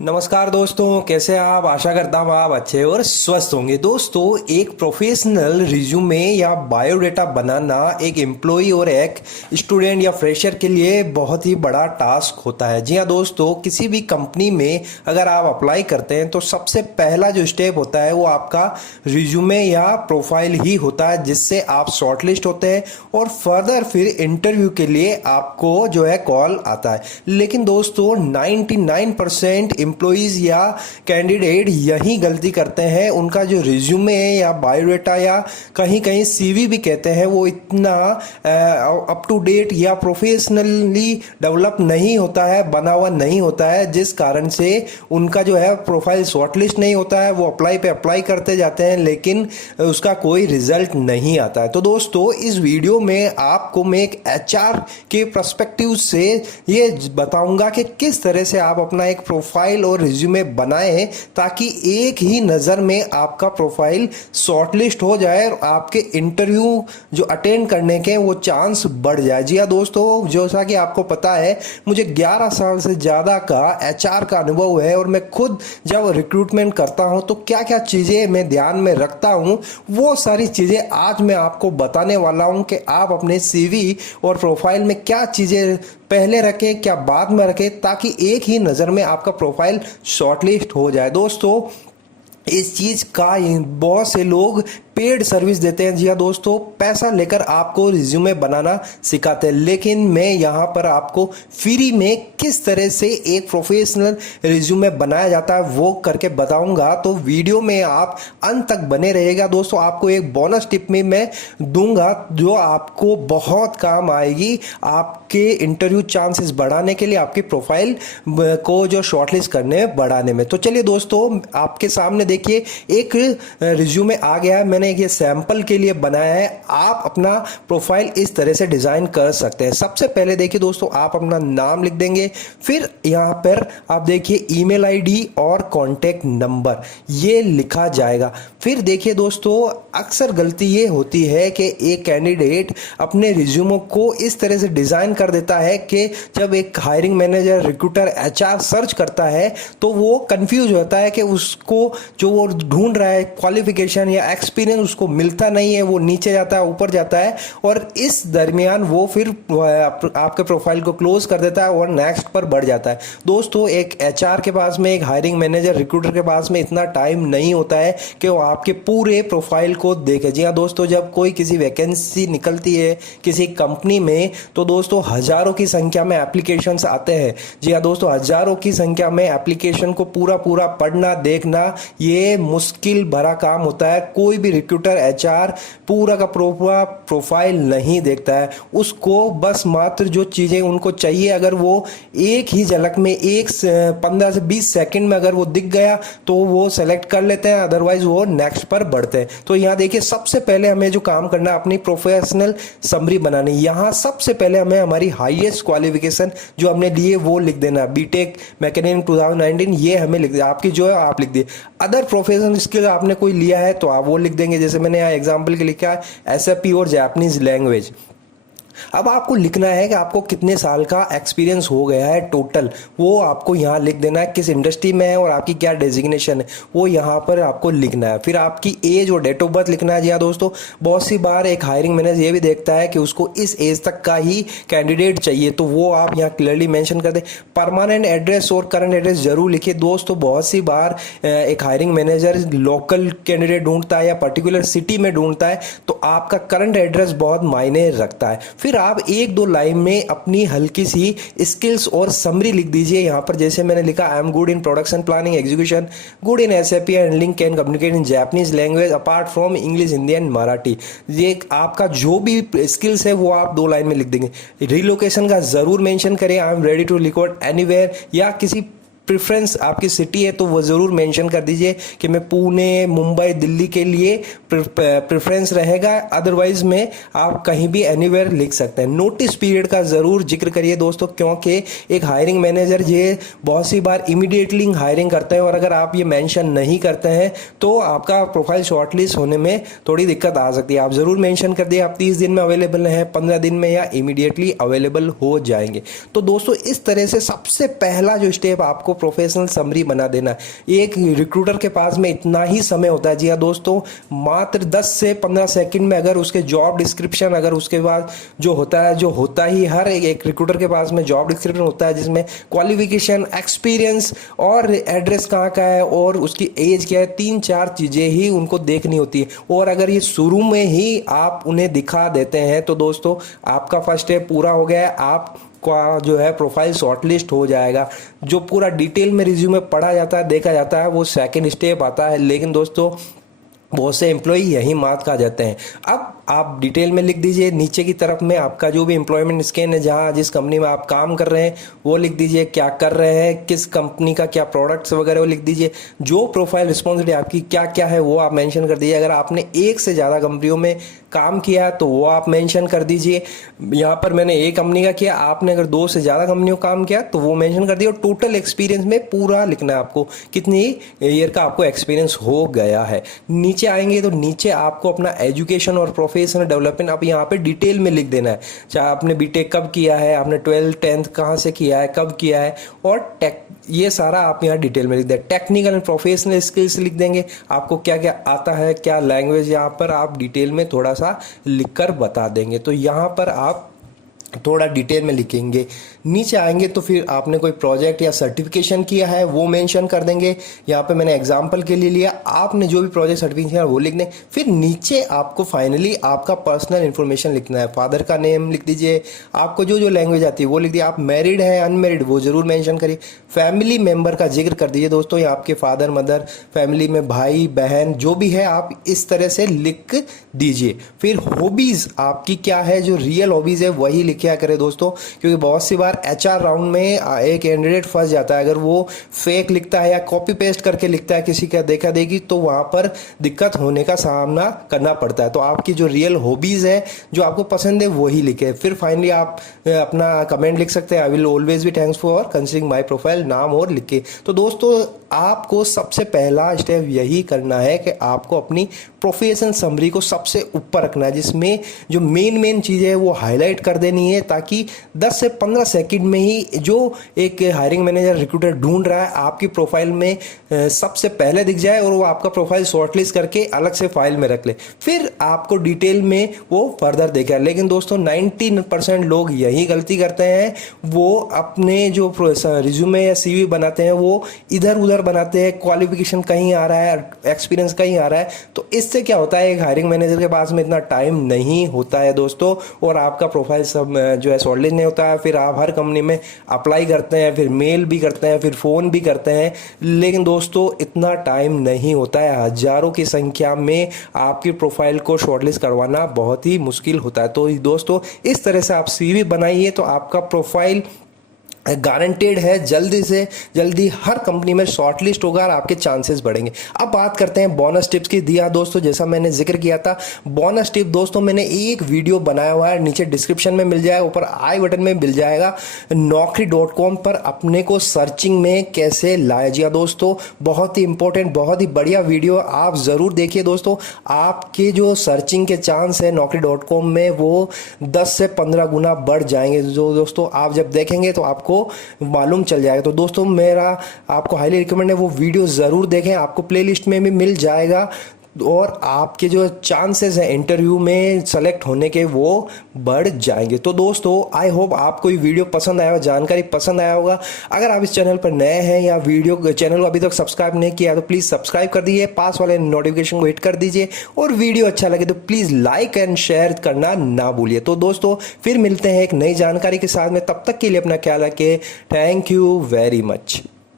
नमस्कार दोस्तों, कैसे हैं आप। आशा करता हूँ आप अच्छे और स्वस्थ होंगे। दोस्तों, एक प्रोफेशनल रिज्यूमे या बायोडेटा बनाना एक एम्प्लॉय और एक स्टूडेंट या फ्रेशर के लिए बहुत ही बड़ा टास्क होता है। जी हाँ दोस्तों, किसी भी कंपनी में अगर आप अप्लाई करते हैं तो सबसे पहला जो स्टेप होता है वो आपका रिज्यूमे या प्रोफाइल ही होता है, जिससे आप शॉर्टलिस्ट होते हैं और फर्दर फिर इंटरव्यू के लिए आपको जो है कॉल आता है। लेकिन दोस्तों 99% एम्प्लॉइज या कैंडिडेट यही गलती करते हैं। उनका जो रिज्यूमे है या बायोडेटा या कहीं कहीं सीवी भी कहते हैं, वो इतना अप टू डेट या प्रोफेशनली डेवलप नहीं होता है, बना हुआ नहीं होता है, जिस कारण से उनका जो है प्रोफाइल शॉर्टलिस्ट नहीं होता है। वो अप्लाई पे अप्लाई करते जाते हैं लेकिन उसका कोई रिजल्ट नहीं आता है। तो दोस्तों, इस वीडियो में आपको मैं एक एचआर के पर्सपेक्टिव से ये बताऊंगा कि किस तरह से आप अपना एक प्रोफाइल और रिज्यूमे बनाएं ताकि एक ही नज़र में आपका प्रोफाइल शॉर्टलिस्ट हो जाए और आपके इंटरव्यू जो अटेंड करने के वो चांस बढ़ जाए। जी हाँ दोस्तों, जैसा कि आपको पता है, मुझे 11 साल से ज़्यादा का एचआर का अनुभव है और मैं खुद जब रिक्रूटमेंट करता हूं तो क्या क्या चीज़ें मैं ध्यान में रखता हूं, वो सारी चीज़ें आज मैं आपको बताने वाला हूं कि आप अपने सीवी और प्रोफाइल में क्या चीज़ें पहले रखें, क्या बाद में रखें, ताकि एक ही नज़र में आपका प्रोफाइल शॉर्टलिस्ट हो जाए। दोस्तों, इस चीज़ का बहुत से लोग पेड सर्विस देते हैं। जी हाँ दोस्तों, पैसा लेकर आपको रिज्यूमे बनाना सिखाते हैं, लेकिन मैं यहाँ पर आपको फ्री में किस तरह से एक प्रोफेशनल रिज्यूमे बनाया जाता है वो करके बताऊंगा। तो वीडियो में आप अंत तक बने रहेगा। दोस्तों, आपको एक बोनस टिप में मैं दूंगा जो आपको बहुत काम आएगी आपके इंटरव्यू चांसेस बढ़ाने के लिए, आपकी प्रोफाइल को जो शॉर्टलिस्ट करने बढ़ाने में। तो चलिए दोस्तों, आपके सामने देखिए एक रिज्यूमे आ गया है। मैंने ये सैंपल के लिए बनाया है। आप अपना प्रोफाइल इस तरह से डिजाइन कर सकते हैं। सबसे पहले देखिए दोस्तों, आप अपना नाम लिख देंगे, फिर यहां पर आप देखिए ईमेल आईडी और कॉन्टेक्ट नंबर ये लिखा जाएगा। फिर देखिए दोस्तों, अक्सर गलती ये होती है कि एक कैंडिडेट अपने रिज्यूमो को इस तरह से डिजाइन कर देता है कि जब एक hiring manager, recruiter, HR search करता है तो वो कंफ्यूज होता है कि उसको जो वो ढूंढ रहा है क्वालिफिकेशन या एक्सपीरियंस उसको मिलता नहीं है। वो नीचे जाता है, ऊपर जाता है और इस दरमियान वो फिर आपके प्रोफाइल को क्लोज कर देता है और नेक्स्ट पर बढ़ जाता है। दोस्तों, एक एचआर के पास में, एक हायरिंग मैनेजर, रिक्रूटर के पास में इतना टाइम नहीं होता है कि वो आपके पूरे प्रोफाइल को देखे। जी हाँ दोस्तों, जब कोई किसी वैकेंसी निकलती है किसी कंपनी में तो दोस्तों हजारों की संख्या में एप्लीकेशंस आते हैं। जी हाँ दोस्तों, हजारों की संख्या में एप्लीकेशन को पूरा पूरा पढ़ना, देखना ये मुश्किल भरा काम होता है। कोई भी रिक्रूटर, एचआर पूरा का पूरा प्रोफाइल नहीं देखता है। उसको बस मात्र जो चीजें उनको चाहिए, अगर वो एक ही झलक में 15 से 20 सेकंड में अगर वो दिख गया तो वो सेलेक्ट कर लेते हैं, अदरवाइज वो नेक्स्ट पर बढ़ते हैं। तो यहाँ देखिए, सबसे पहले हमें जो काम करना है अपनी प्रोफेशनल समरी बनानी। यहाँ सबसे पहले हमें हमारी हाईएस्ट क्वालिफिकेशन जो हमने लिए वो लिख देना। बीटेक मैकेनिकल 2019 ये हमें लिख दिया। आपकी जो है आप लिख दिए। अदर प्रोफेशनल स्किल आपने कोई लिया है तो आप वो लिख देंगे। जैसे मैंने यहाँ एग्जांपल के लिखा है एसएपी और जापानीज लैंग्वेज। अब आपको लिखना है कि आपको कितने साल का एक्सपीरियंस हो गया है टोटल, वो आपको यहाँ लिख देना है। किस इंडस्ट्री में है और आपकी क्या डेजिग्नेशन है वो यहाँ पर आपको लिखना है। फिर आपकी एज और डेट ऑफ बर्थ लिखना है। जी हाँ दोस्तों, बहुत सी बार एक हायरिंग मैनेजर ये भी देखता है कि उसको इस एज तक का ही कैंडिडेट चाहिए, तो वो आप यहाँ क्लियरली मेंशन कर दें। परमानेंट एड्रेस और करंट एड्रेस जरूर लिखिए। दोस्तों, बहुत सी बार एक हायरिंग मैनेजर लोकल कैंडिडेट ढूंढता है या पर्टिकुलर सिटी में ढूंढता है, तो आपका करंट एड्रेस बहुत मायने रखता है। फिर आप एक दो लाइन में अपनी हल्की सी स्किल्स और समरी लिख दीजिए। यहां पर जैसे मैंने लिखा, I am good in production planning execution, good in SAP handling, can communicate in Japanese language apart from English, Hindi and Marathi. ये आपका जो भी स्किल्स है वो आप 2 लाइन में लिख देंगे। रिलोकेशन का जरूर मेंशन करें, I am ready to relocate anywhere, या किसी प्रेफरेंस आपकी सिटी है तो वो ज़रूर मेंशन कर दीजिए कि मैं पुणे, मुंबई, दिल्ली के लिए प्रेफरेंस रहेगा। अदरवाइज में आप कहीं भी एनीवेयर लिख सकते हैं। नोटिस पीरियड का ज़रूर जिक्र करिए दोस्तों, क्योंकि एक हायरिंग मैनेजर ये बहुत सी बार इमीडिएटली हायरिंग करते हैं और अगर आप ये मेंशन नहीं करते हैं तो आपका प्रोफाइल शॉर्टलिस्ट होने में थोड़ी दिक्कत आ सकती है। आप ज़रूर मेंशन कर दिए आप 30 दिन में अवेलेबल हैं, 15 दिन में, या इमीडिएटली अवेलेबल हो जाएंगे। तो दोस्तों, इस तरह से सबसे पहला जो स्टेप आपको प्रोफेशनल समरी बना देना। एक रिक्रूटर के पास में इतना ही समय होता है। जी हाँ दोस्तों, मात्र 10 से 15 सेकंड में अगर उसके जॉब डिस्क्रिप्शन, अगर उसके बाद जो होता ही हर एक रिक्रूटर के पास में जॉब डिस्क्रिप्शन होता है, जिसमें क्वालिफिकेशन, एक्सपीरियंस और एड्रेस कहाँ का है और उसकी एज क्या है, 3-4 चीज़ें ही उनको देखनी होती है। और अगर ये शुरू में ही आप उन्हें दिखा देते हैं तो दोस्तों आपका फर्स्ट स्टेप पूरा हो गया है। आप का जो है प्रोफाइल शॉर्टलिस्ट हो जाएगा। जो पूरा डिटेल में रिज्यूमे पढ़ा जाता है, देखा जाता है, वो सेकंड स्टेप आता है। लेकिन दोस्तों बहुत से एम्प्लॉय यही मात खा जाते हैं। अब आप डिटेल में लिख दीजिए, नीचे की तरफ में आपका जो भी एम्प्लॉयमेंट स्कैन है, जहाँ जिस कंपनी में आप काम कर रहे हैं वो लिख दीजिए, क्या कर रहे हैं, किस कंपनी का क्या प्रोडक्ट्स वगैरह वो लिख दीजिए, जो प्रोफाइल रिस्पॉन्सिबिलिटी आपकी क्या क्या है वो आप मेंशन कर दीजिए। अगर आपने एक से ज़्यादा कंपनियों में काम किया है तो वो आप मेंशन कर दीजिए। यहाँ पर मैंने एक कंपनी का किया, आपने अगर 2 से ज़्यादा कंपनियों का काम किया तो वो मेंशन कर दिया। और टोटल एक्सपीरियंस में पूरा लिखना है आपको, कितनी ईयर का आपको एक्सपीरियंस हो गया है। नीचे आएंगे तो नीचे आपको अपना एजुकेशन और प्रोफेशनल डेवलपमेंट आप यहाँ पे डिटेल में लिख देना है। चाहे आपने बीटेक कब किया है, आपने 12th 10th कहाँ से किया है, कब किया है, और टेक, ये सारा आप यहाँ डिटेल में लिख दें। टेक्निकल एंड प्रोफेशनल स्किल्स लिख देंगे, आपको क्या क्या आता है, क्या लैंग्वेज, यहाँ पर आप डिटेल में थोड़ा सा लिखकर बता देंगे। तो यहाँ पर आप थोड़ा डिटेल में लिखेंगे। नीचे आएंगे तो फिर आपने कोई प्रोजेक्ट या सर्टिफिकेशन किया है वो मेंशन कर देंगे। यहाँ पे मैंने एग्जांपल के लिए लिया, आपने जो भी प्रोजेक्ट सर्टिफिकेशन किया वो लिख दें। फिर नीचे आपको फाइनली आपका पर्सनल इन्फॉर्मेशन लिखना है। फादर का नेम लिख दीजिए, आपको जो जो लैंग्वेज आती है वो लिख दिए, आप मैरिड है अनमैरिड वो जरूर मेंशन करिए। फैमिली मेंबर का जिक्र कर दीजिए दोस्तों, ये आपके फादर मदर, फैमिली में भाई बहन जो भी है आप इस तरह से लिख दीजिए। फिर हॉबीज आपकी क्या है, जो रियल हॉबीज है वही लिखा करें दोस्तों, क्योंकि बहुत सी बार एचआर राउंड में एक कैंडिडेट फंस जाता है। अगर वो फेक लिखता है या कॉपी पेस्ट करके लिखता है किसी का देखा देखी, तो वहां पर दिक्कत होने का सामना करना पड़ता है। तो आपकी जो रियल हॉबीज है, जो आपको पसंद है वही लिखे। फिर फाइनली आप अपना कमेंट लिख सकते हैं, I will always be thanks for considering my profile, नाम और लिखे। तो दोस्तों आपको सबसे पहला स्टेप यही करना है कि आपको अपनी प्रोफेशनल समरी को सबसे ऊपर रखना है, जिसमें जो मेन चीज़ें है वो हाईलाइट कर देनी है, ताकि 10 से 15 सेकंड में ही जो एक हायरिंग मैनेजर रिक्रूटर ढूंढ रहा है आपकी प्रोफाइल में सबसे पहले दिख जाए और वो आपका प्रोफाइल शॉर्टलिस्ट करके अलग से फाइल में रख ले। फिर आपको डिटेल में वो फर्दर देखेगा। लेकिन दोस्तों 90% लोग यही गलती करते हैं, वो अपने जो रिज्यूमे या सीवी बनाते हैं वो इधर उधर बनाते हैं, क्वालिफिकेशन कहीं आ रहा है, एक्सपीरियंस कहीं आ रहा है। तो इससे क्या होता है, एक हायरिंग मैनेजर के पास में इतना टाइम नहीं होता है दोस्तों, और आपका प्रोफाइल सब जो है शॉर्टलिस्ट नहीं होता है। फिर आप हर कंपनी में अप्लाई करते हैं, फिर मेल भी करते हैं, फिर फोन भी करते हैं, लेकिन दोस्तों इतना टाइम नहीं होता है। हजारों की संख्या में आपकी प्रोफाइल को शॉर्टलिस्ट करवाना बहुत ही मुश्किल होता है। तो दोस्तों इस तरह से आप सीवी बनाइए तो आपका प्रोफाइल गारंटेड है जल्दी से जल्दी हर कंपनी में शॉर्टलिस्ट होगा और आपके चांसेस बढ़ेंगे। अब बात करते हैं बोनस टिप्स की। दिया दोस्तों, जैसा मैंने जिक्र किया था, बोनस टिप दोस्तों मैंने एक वीडियो बनाया हुआ है, नीचे डिस्क्रिप्शन में मिल जाएगा, ऊपर आई बटन में मिल जाएगा। naukri.com पर अपने को सर्चिंग में कैसे लाया। जी दोस्तों, बहुत ही इंपॉर्टेंट, बहुत ही बढ़िया वीडियो, आप जरूर देखिए दोस्तों। आपके जो सर्चिंग के चांस है naukri.com में वो 10 से 15 गुना बढ़ जाएंगे। जो दोस्तों आप जब देखेंगे तो आपको मालूम चल जाएगा। तो दोस्तों मेरा आपको हाईली रिकमेंड है वो वीडियो जरूर देखें, आपको प्लेलिस्ट में भी मिल जाएगा, और आपके जो चांसेस हैं इंटरव्यू में सेलेक्ट होने के वो बढ़ जाएंगे। तो दोस्तों आई होप आपको ये वीडियो पसंद आया होगा, जानकारी पसंद आया होगा। अगर आप इस चैनल पर नए हैं या वीडियो चैनल को अभी तक सब्सक्राइब नहीं किया तो प्लीज़ सब्सक्राइब कर दीजिए, पास वाले नोटिफिकेशन को हिट कर दीजिए, और वीडियो अच्छा लगे तो प्लीज़ लाइक एंड शेयर करना ना भूलिए। तो दोस्तों फिर मिलते हैं एक नई जानकारी के साथ में, तब तक के लिए अपना ख्याल रखिए। Thank you very much.